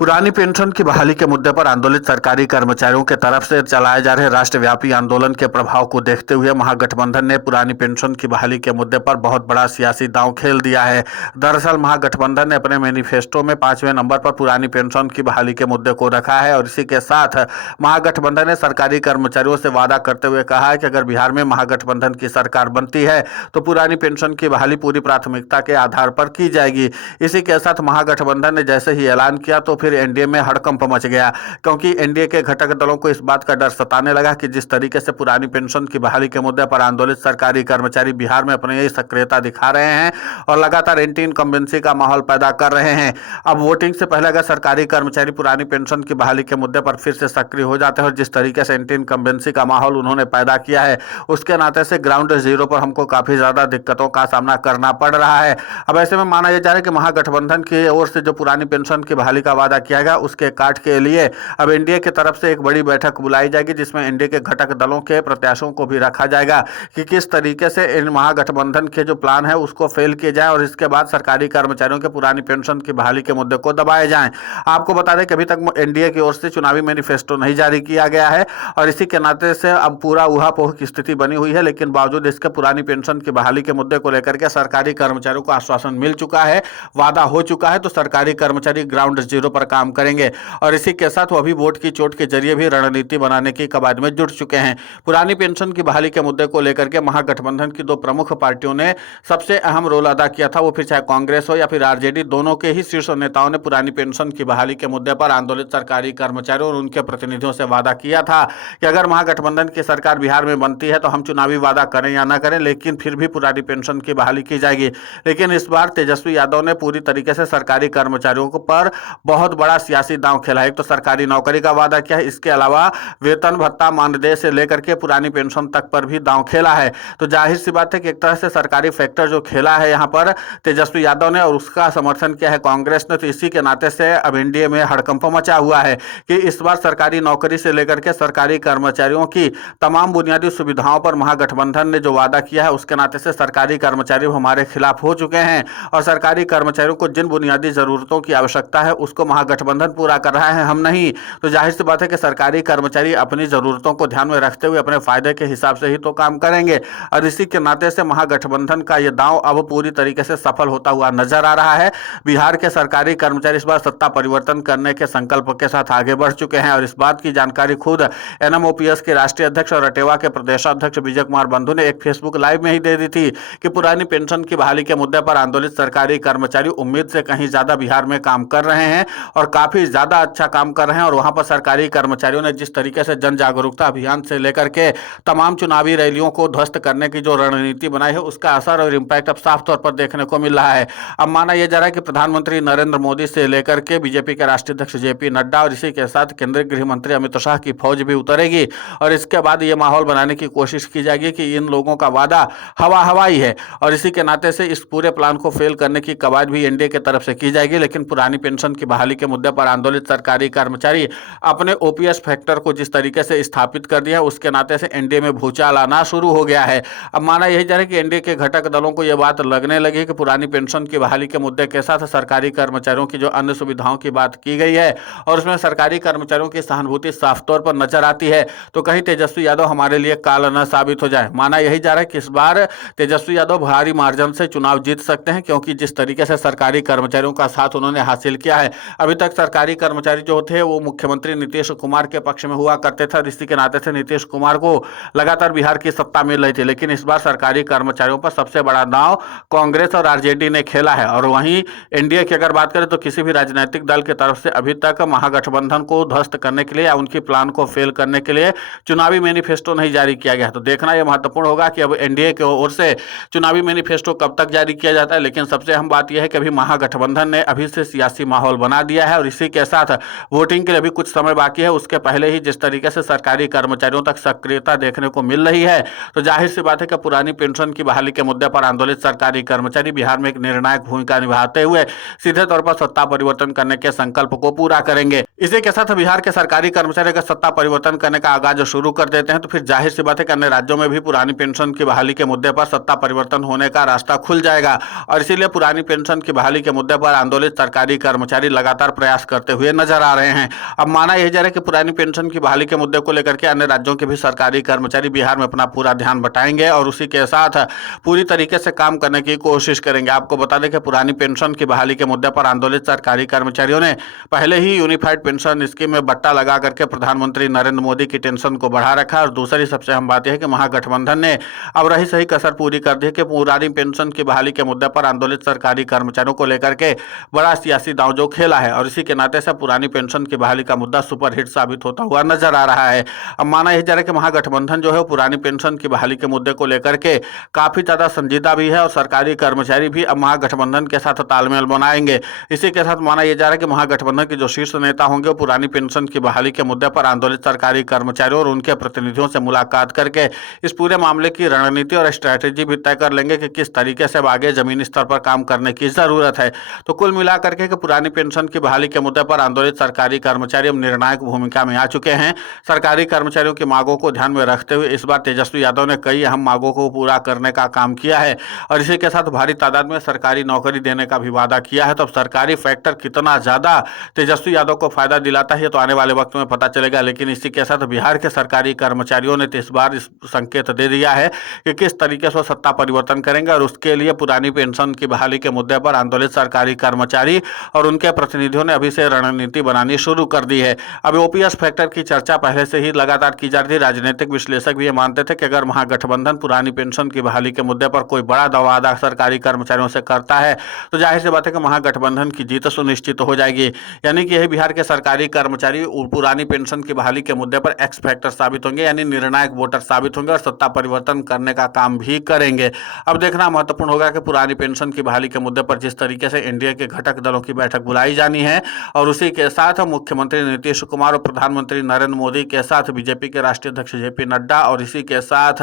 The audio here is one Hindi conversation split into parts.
पुरानी पेंशन की बहाली के मुद्दे पर आंदोलित सरकारी कर्मचारियों के तरफ से चलाए जा रहे राष्ट्रव्यापी आंदोलन के प्रभाव को देखते हुए महागठबंधन ने पुरानी पेंशन की बहाली के मुद्दे पर बहुत बड़ा सियासी दांव खेल दिया है। दरअसल महागठबंधन ने अपने मैनिफेस्टो में 5वें नंबर पर पुरानी पेंशन की बहाली के मुद्दे को रखा है और इसी के साथ महागठबंधन ने सरकारी कर्मचारियों से वादा करते हुए कहा है कि अगर बिहार में महागठबंधन की सरकार बनती है तो पुरानी पेंशन की बहाली पूरी प्राथमिकता के आधार पर की जाएगी। इसी के साथ महागठबंधन ने जैसे ही ऐलान किया तो फिर एनडीए में हड़कंप मच गया, क्योंकि एनडीए के घटक दलों को इस बात का डर सताने लगा कि जिस तरीके से पुरानी पेंशन की बहाली के मुद्दे पर आंदोलित सरकारी कर्मचारी बिहार में अपनी सक्रियता दिखा रहे हैं और लगातार एंटी इनकम्बेंसी का माहौल पैदा कर रहे हैं। अब वोटिंग से पहले अगर सरकारी कर्मचारी पुरानी पेंशन की बहाली के मुद्दे पर फिर से सक्रिय हो जाते हैं और जिस तरीके से एंटी इनकम्बेंसी का माहौल उन्होंने पैदा किया है उसके नाते से ग्राउंड जीरो पर हमको काफी ज्यादा दिक्कतों का सामना करना पड़ रहा है। अब ऐसे में माना यह जा रहा है कि महागठबंधन की ओर से जो पुरानी पेंशन की बहाली का वादा किया गया उसके काट के लिए अब एनडीए की तरफ से एक बड़ी बैठक बुलाई जाएगी, जिसमें एनडीए के घटक दलों के प्रत्याशियों को भी रखा जाएगा कि किस तरीके से इन महागठबंधन के जो प्लान है उसको फेल किया जाए और इसके बाद सरकारी कर्मचारियों के पुरानी पेंशन की बहाली के मुद्दे को दबाए जाए। आपको बता दें कि अभी तक एनडीए की ओर से चुनावी मैनिफेस्टो नहीं जारी किया गया है और इसी के नाते से अब पूरा ऊहापोह की स्थिति बनी हुई है, लेकिन बावजूद इसके पुरानी पेंशन की बहाली के मुद्दे को लेकर के सरकारी कर्मचारियों को आश्वासन मिल चुका है, वादा हो चुका है, तो सरकारी कर्मचारी ग्राउंड जीरो पर काम करेंगे और इसी के साथ वो भी वोट की चोट के जरिए भी रणनीति बनाने की कवायद में जुट चुके हैं। पुरानी पेंशन की बहाली के मुद्दे को लेकर के महागठबंधन की दो प्रमुख पार्टियों ने सबसे अहम रोल अदा किया था, वो फिर चाहे कांग्रेस हो या फिर आरजेडी, दोनों के ही शीर्ष नेताओं ने पुरानी पेंशन की बहाली के मुद्दे पर आंदोलित सरकारी कर्मचारियों और उनके प्रतिनिधियों से वादा किया था कि अगर महागठबंधन की सरकार बिहार में बनती है तो हम चुनावी वादा करें या ना करें लेकिन फिर भी पुरानी पेंशन की बहाली की जाएगी। लेकिन इस बार तेजस्वी यादव ने पूरी तरीके से सरकारी कर्मचारियों पर बहुत बड़ा सियासी दांव खेला है। एक तो सरकारी नौकरी का वादा किया है, इसके अलावा वेतन भत्ता मानदेय से लेकर के पुरानी पेंशन तक पर भी दांव खेला है। तो जाहिर सी बात है कि एक तरह से सरकारी फैक्टर जो खेला है यहाँ पर तेजस्वी यादव ने और उसका समर्थन किया है कांग्रेस ने, तो इसी के नाते से अब एनडीए में हड़कंप मचा हुआ है कि इस बार सरकारी नौकरी से लेकर के सरकारी कर्मचारियों की तमाम बुनियादी सुविधाओं पर महागठबंधन ने जो वादा किया है उसके नाते से सरकारी कर्मचारी हमारे खिलाफ हो चुके हैं और सरकारी कर्मचारियों को जिन बुनियादी जरूरतों की आवश्यकता है उसको महागठबंधन पूरा कर रहा है, हम नहीं। तो जाहिर सी बात है कि सरकारी कर्मचारी अपनी जरूरतों को ध्यान में रखते हुए अपने फायदे के हिसाब से ही तो काम करेंगे और इसी के नाते से महागठबंधन का यह दांव अब पूरी तरीके से सफल होता हुआ नजर आ रहा है। बिहार के सरकारी कर्मचारी इस बार सत्ता परिवर्तन करने के संकल्प के साथ आगे बढ़ चुके हैं और इस बात की जानकारी खुद एनएमओपीएस के राष्ट्रीय अध्यक्ष और अटेवा के प्रदेशाध्यक्ष विजय कुमार बंधु ने एक फेसबुक लाइव में ही दे दी थी कि पुरानी पेंशन की बहाली के मुद्दे पर आंदोलित सरकारी कर्मचारी उम्मीद से कहीं ज्यादा बिहार में काम कर रहे हैं और काफी ज्यादा अच्छा काम कर रहे हैं और वहां पर सरकारी कर्मचारियों ने जिस तरीके से जन जागरूकता अभियान से लेकर के तमाम चुनावी रैलियों को ध्वस्त करने की जो रणनीति बनाई है उसका असर और इम्पैक्ट अब साफ तौर पर देखने को मिल रहा है। अब माना यह जा रहा है कि प्रधानमंत्री नरेंद्र मोदी से लेकर के बीजेपी के राष्ट्रीय अध्यक्ष जेपी नड्डा और इसी के साथ केंद्रीय गृह मंत्री अमित शाह की फौज भी उतरेगी और इसके बाद ये माहौल बनाने की कोशिश की जाएगी कि इन लोगों का वादा हवाई है और इसी के नाते से इस पूरे प्लान को फेल करने की कवायद भी एनडीए की तरफ से की जाएगी। लेकिन पुरानी पेंशन की बहाली के मुद्दे पर आंदोलित सरकारी कर्मचारी अपने ओपीएस फैक्टर को जिस तरीके से स्थापित कर दिया उसके नाते से एनडीए में भूचाल आना शुरू हो गया है। अब माना यही जा रहा है कि एनडीए के घटक दलों को यह बात लगने लगी कि पुरानी पेंशन की बहाली के मुद्दे के साथ सरकारी कर्मचारियों की जो अन्य सुविधाओं की बात की गई है और उसमें सरकारी कर्मचारियों की सहानुभूति साफ तौर पर नजर आती है, तो कहीं तेजस्वी यादव हमारे लिए काल न साबित हो जाए। माना यही जा रहा है कि इस बार तेजस्वी यादव भारी मार्जिन से चुनाव जीत सकते हैं, क्योंकि जिस तरीके से सरकारी कर्मचारियों का साथ उन्होंने हासिल किया है। अभी तक सरकारी कर्मचारी जो थे वो मुख्यमंत्री नीतीश कुमार के पक्ष में हुआ करते थे और इसी के नाते से नीतीश कुमार को लगातार बिहार की सत्ता मिल रही थी, लेकिन इस बार सरकारी कर्मचारियों पर सबसे बड़ा दांव कांग्रेस और आरजेडी ने खेला है। और वहीं एनडीए की अगर बात करें तो किसी भी राजनीतिक दल की तरफ से अभी तक महागठबंधन को ध्वस्त करने के लिए या उनकी प्लान को फेल करने के लिए चुनावी मैनिफेस्टो नहीं जारी किया गया। तो देखना यह महत्वपूर्ण होगा कि अब एनडीए की ओर से चुनावी मैनिफेस्टो कब तक जारी किया जाता है। लेकिन सबसे अहम बात यह है कि अभी महागठबंधन ने अभी से सियासी माहौल बना दिया है और इसी के साथ वोटिंग के लिए अभी कुछ समय बाकी है, उसके पहले ही जिस तरीके से सरकारी कर्मचारियों तक सक्रियता देखने को मिल रही है, तो जाहिर सी बात है कि पुरानी पेंशन की बहाली के मुद्दे पर आंदोलित सरकारी कर्मचारी बिहार में एक निर्णायक भूमिका निभाते हुए सीधे तौर पर सत्ता परिवर्तन करने के संकल्प को पूरा करेंगे। इसी के साथ बिहार के सरकारी कर्मचारी अगर सत्ता परिवर्तन करने का आगाज शुरू कर देते हैं तो फिर जाहिर सी बात है कि अन्य राज्यों में भी पुरानी पेंशन की बहाली के मुद्दे पर सत्ता परिवर्तन होने का रास्ता खुल जाएगा और इसीलिए पुरानी पेंशन की बहाली के मुद्दे पर आंदोलित सरकारी कर्मचारी लगातार लगातार प्रयास करते हुए नजर आ रहे हैं। अब माना यह जा रहा है कि पुरानी पेंशन की बहाली के मुद्दे को लेकर के अन्य राज्यों के भी सरकारी कर्मचारी बिहार में अपना पूरा ध्यान बटाएंगे और उसी के साथ पूरी तरीके से काम करने की कोशिश करेंगे। आपको बता दें कि पुरानी पेंशन की बहाली के मुद्दे पर आंदोलित सरकारी कर्मचारियों ने पहले ही यूनिफाइड पेंशन स्कीम में बट्टा लगा करके प्रधानमंत्री नरेंद्र मोदी की टेंशन को बढ़ा रखा है। और दूसरी सबसे अहम बात यह है कि महागठबंधन ने अब रही सही कसर पूरी कर दी है कि पुरानी पेंशन की बहाली के मुद्दे पर आंदोलित सरकारी कर्मचारियों को लेकर के बड़ा सियासी दांव जो खेला है और इसी के नाते से पुरानी पेंशन की बहाली का मुद्दा सुपरहिट साबित होता हुआ नजर आ रहा है। अब माना यह जा रहा है कि महागठबंधन जो है पुरानी पेंशन की बहाली के मुद्दे को लेकर के काफी ज्यादा संजीदा भी है और सरकारी कर्मचारी भी अब महागठबंधन के साथ तालमेल बनाएंगे। इसी के साथ माना यह जा रहा है कि महागठबंधन के जो शीर्ष नेता होंगे वो पुरानी पेंशन की बहाली के मुद्दे पर आंदोलित सरकारी कर्मचारियों और उनके प्रतिनिधियों से मुलाकात करके इस पूरे मामले की रणनीति और स्ट्रैटेजी भी तय कर लेंगे कि किस तरीके से आगे जमीनी स्तर पर काम करने की जरूरत है। तो कुल मिलाकर के पुरानी पेंशन की बहाली के मुद्दे पर आंदोलित सरकारी कर्मचारी अब निर्णायक भूमिका में आ चुके हैं। सरकारी कर्मचारियों की मांगों को ध्यान में रखते हुए इस बार तेजस्वी यादव ने कई अहम मांगों को पूरा करने का काम किया है और इसी के साथ भारी तादाद में सरकारी नौकरी देने का भी वादा किया है। तो अब सरकारी फैक्टर कितना ज्यादा तेजस्वी यादव को फायदा दिलाता है तो आने वाले वक्त में पता चलेगा। लेकिन इसी के साथ बिहार के सरकारी कर्मचारियों ने इस बार इस संकेत दे दिया है कि किस तरीके से सत्ता परिवर्तन करेंगे और उसके लिए पुरानी पेंशन की बहाली के मुद्दे पर आंदोलित सरकारी कर्मचारी और उनके प्रतिनिधियों ने अभी से रणनीति बनानी शुरू कर दी है। अब ओपीएस फैक्टर की चर्चा पहले से ही लगातार की जा रही थी। राजनीतिक विश्लेषक भी ये मानते थे कि अगर महागठबंधन पुरानी पेंशन की बहाली के मुद्दे पर कोई बड़ा वादा सरकारी कर्मचारियों से करता है तो जाहिर सी बात है कि महागठबंधन की जीत सुनिश्चित हो जाएगी। यानी कि यही बिहार के सरकारी कर्मचारी पुरानी पेंशन की बहाली के मुद्दे पर एक्स फैक्टर साबित होंगे, यानी निर्णायक वोटर साबित होंगे और सत्ता परिवर्तन करने का काम भी करेंगे। अब देखना महत्वपूर्ण होगा कि पुरानी पेंशन की बहाली के मुद्दे पर जिस तरीके से एनडीए के घटक दलों की बैठक बुलाई जानी है और उसी के साथ मुख्यमंत्री नीतीश कुमार और प्रधानमंत्री नरेंद्र मोदी के साथ बीजेपी के राष्ट्रीय अध्यक्ष जेपी नड्डा और इसी के साथ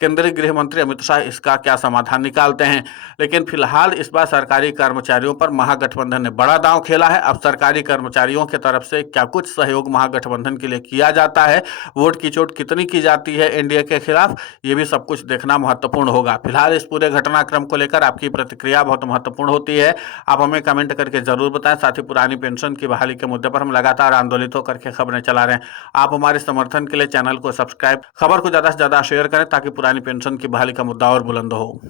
केंद्रीय गृह मंत्री अमित शाह इसका क्या समाधान निकालते हैं। लेकिन फिलहाल इस बार सरकारी कर्मचारियों पर महागठबंधन ने बड़ा दांव खेला है। अब सरकारी कर्मचारियों की तरफ से क्या कुछ सहयोग महागठबंधन के लिए किया जाता है, वोट की चोट कितनी की जाती है एनडीए के खिलाफ, ये भी सब कुछ देखना महत्वपूर्ण होगा। फिलहाल इस पूरे घटनाक्रम को लेकर आपकी प्रतिक्रिया बहुत महत्वपूर्ण होती है, आप हमें कमेंट करके जरूर बताएं। साथ ही पुरानी पेंशन की बहाली के मुद्दे पर हम लगातार आंदोलित होकर के खबरें चला रहे हैं। आप हमारे समर्थन के लिए चैनल को सब्सक्राइब, खबर को ज्यादा से ज्यादा शेयर करें ताकि पुरानी पेंशन की बहाली का मुद्दा और बुलंद हो।